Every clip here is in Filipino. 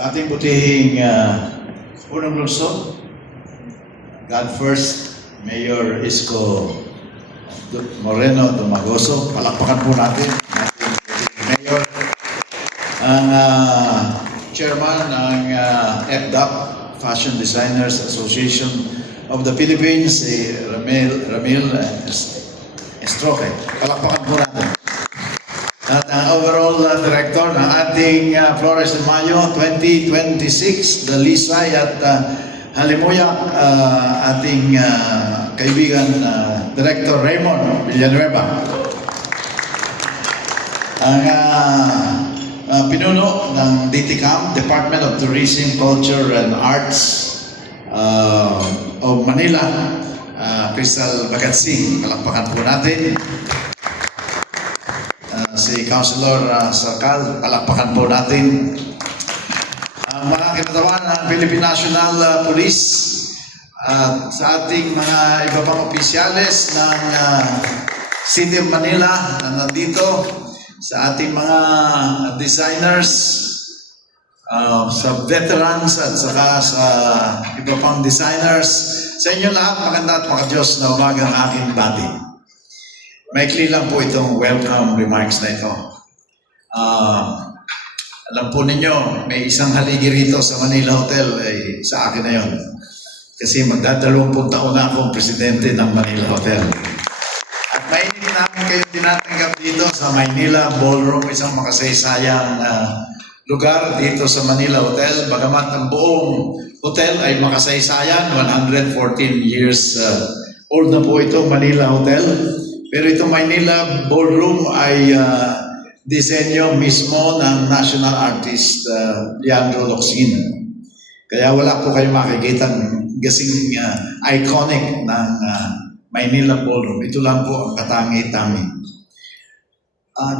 Sa ating butihing unang lungsod, God First, Mayor Isko Moreno Dumagoso. Palakpakan po natin ating Mayor. Ang Chairman ng FDAP, Fashion Designers Association of the Philippines, si Ramil Estroque. Palakpakan po natin. At ang overall director ng ating Flores de Mayo 2026, Dalisay at Halimuyak, ating kaibigan Director Raymond Villanueva. Ang pinuno ng DTCAM, Department of Tourism, Culture and Arts of Manila, Crystal Bagatsi. Palakpakan po natin. Si Councilor Sarkal, palakpakan po natin. Ang mga kinatawan ng Philippine National Police at sa ating mga iba pang opisyales ng City of Manila na nandito, sa ating mga designers, sa veterans at saka sa iba pang designers, sa inyo lahat, maganda at makadiyos na umaga ang aking bati. Maikli lang po itong welcome remarks na ito. Alam po ninyo, may isang haligi rito sa Manila Hotel, sa akin na yun. Kasi magdadalawampung taon na akong presidente ng Manila Hotel. At mainit namin kayo tinatanggap dito sa Manila Ballroom, isang makasaysayang lugar dito sa Manila Hotel. Bagamat ang buong hotel ay makasaysayan, 114 years old na po ito, Manila Hotel. Pero itong Manila Ballroom ay disenyo mismo ng national artist Leandro Locsin. Kaya wala po kayong makikita gasing iconic ng Manila Ballroom. Ito lang po ang katangi-tangi.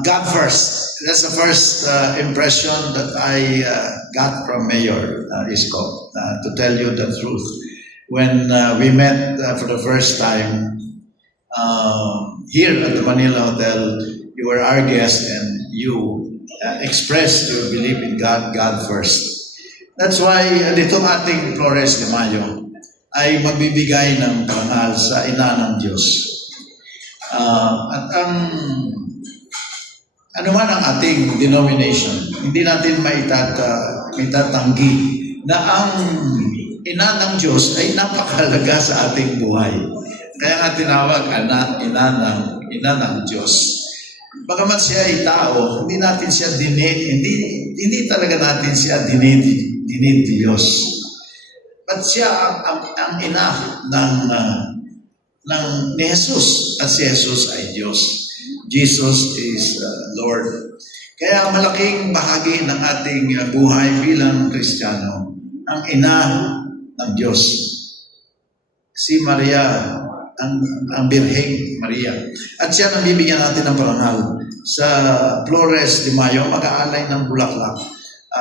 God first. That's the first impression that I got from Mayor Isko, to tell you the truth. When we met for the first time, here at the Manila Hotel, you were our guest and you expressed your belief in God, God first. That's why ditong ating Flores de Mayo ay magbibigay ng parangal sa ina ng Diyos. At ang ano man ang ating denomination, hindi natin maitatanggi na ang ina ng Diyos ay napakahalaga sa ating buhay. Kaya nga tinawag ina ng Diyos. Bagamat siya ay tao, hindi natin siya hindi talaga natin siya dinidiyos. But siya ang ina ni Jesus, at si Jesus ay Diyos. Jesus is Lord. Kaya malaking bahagi ng ating buhay bilang Kristiyano, ang ina ng Diyos. Si Maria, ang Birheng Maria. At siya nang bibigyan natin ng parangal sa Flores de Mayo, mag-aalay ng bulaklak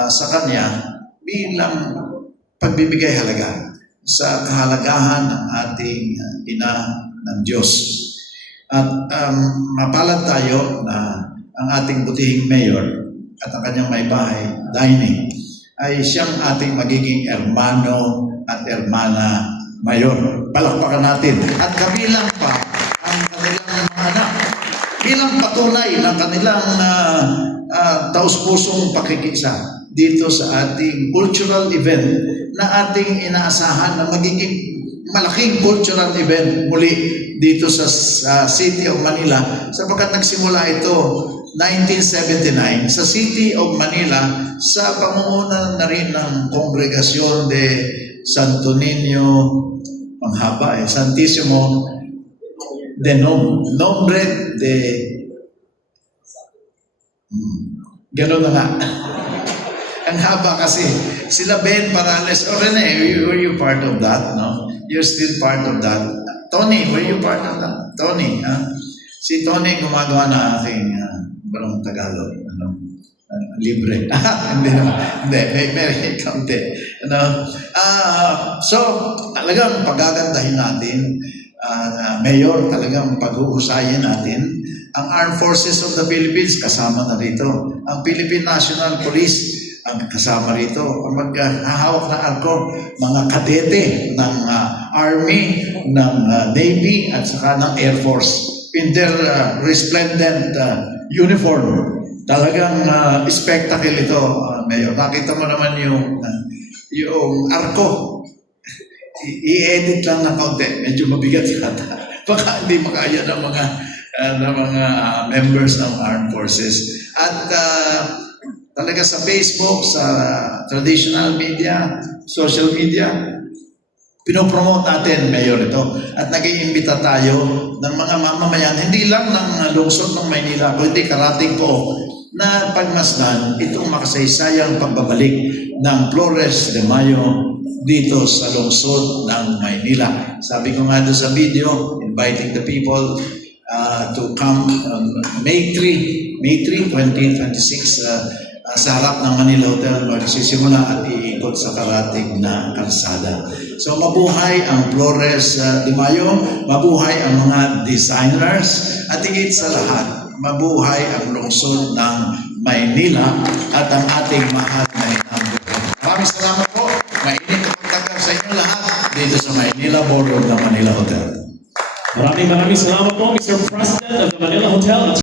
sa kanya bilang pagbibigay halaga sa kahalagahan ng ating ina ng Diyos. At mapalad tayo na ang ating butihing mayor at ang kanyang may bahay, Daini, ay siyang ating magiging hermano at hermana mayor. Palakpakan natin. At kabilang pa ang kanilang mga anak. Bilang patunay ng kanilang taus-pusong pakikisa dito sa ating cultural event na ating inaasahan na magiging malaking cultural event muli dito sa City of Manila, sapagkat nagsimula ito 1979 sa City of Manila sa pangunguna na rin ng Congregación de Santo Niño, panghaba Santísimo de Nombre de gano'n na nga. Ang haba kasi. Sila Ben Parales, Rene, were you part of that? No? You're still part of that. Tony, were you part of that? Tony, si Tony gumagawa na aking barong Tagalog. Libre. Hindi naman. Hindi. Very kaunti. So, talagang pagagandahin natin, Mayor, talagang pag-uusayin natin ang Armed Forces of the Philippines, kasama na rito. Ang Philippine National Police, ang kasama rito. Ang maghahawak ng arko, mga kadete ng Army, ng Navy, at saka ng Air Force. In their resplendent uniform. Talagang spectacle ito, Mayor. Nakita mo naman yung arko. I-edit lang ng kaunti. Medyo mabigat yata. Baka hindi makaya ng mga members ng armed forces. At talaga sa Facebook, sa traditional media, social media, pinopromote natin, Mayor, ito. At nag-iimbita tayo ng mga mamamayan, hindi lang ng lungsod ng Maynila, kundi karating po na pagmasdan itong makasaysayang pagbabalik ng Flores de Mayo dito sa lungsod ng Maynila. Sabi ko nga doon sa video, inviting the people to come on May 3, 2026, sa harap ng Manila Hotel, magsisimula at iikot sa karating na kalsada. So mabuhay ang Flores de Mayo, mabuhay ang mga designers, at higit sa lahat, mabuhay ang lungsod ng Maynila at ang ating mahal na inang. Maraming salamat po. Mainit ang pagtanggap sa inyo lahat dito sa Maynila Boardroom ng Manila Hotel. Maraming salamat po, Mr. President of the Manila Hotel.